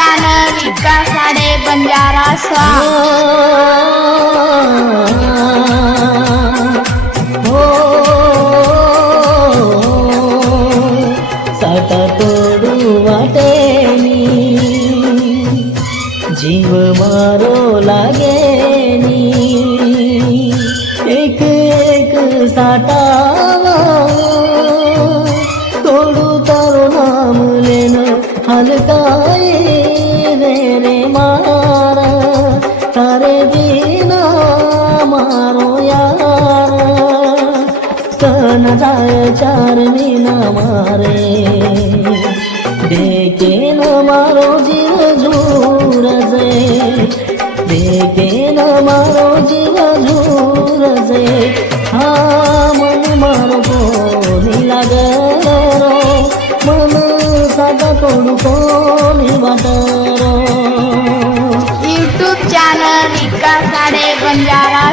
channel विकास साडे बंजारा साठा तोडू वाटेनी जीव मारो लागेनी एक एक साठा तोडू तारो नाम लेन हलकाए रे रे मारा तारे बिना मारो यार कन जाय चार मीना मारे देखे न मारो जीव झूर जे देखे न मारो जीव झूर जे हा मन मारो कोणी लागरो मन साधा तोडू कोणी वाटरो यूट्यूब चॅनल विकास साडे बंजारा